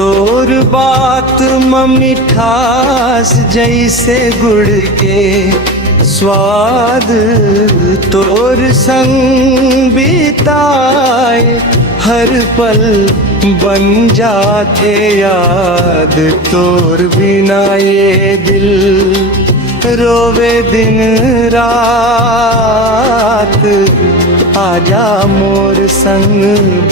तोर बात में मिठास जैसे गुड़ के स्वाद, तोर संग बिताए हर पल बन जाते याद। तोर बिना ये दिल रोवे दिन रात। आजा मोर संग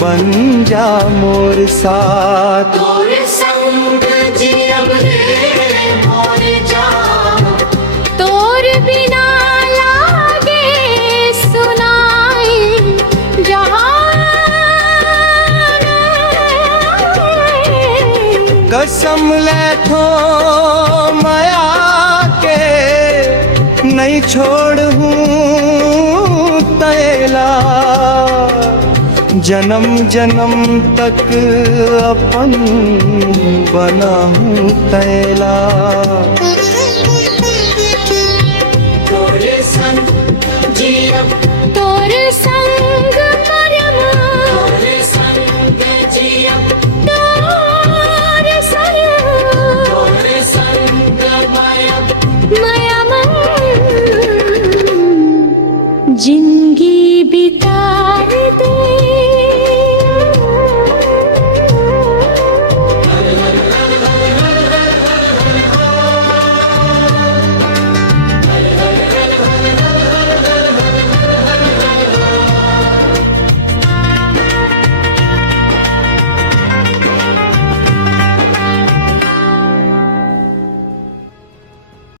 बन जा मोर साथ। तोर संग जियब रे मोर जान, तोर बिना लागे सुनाई जहान। कसम लेथो माया के नहीं छोड़ूं तैला। जन्म जन्म तक अपन बनाऊं तैला। तोर संग जियब, तोर संग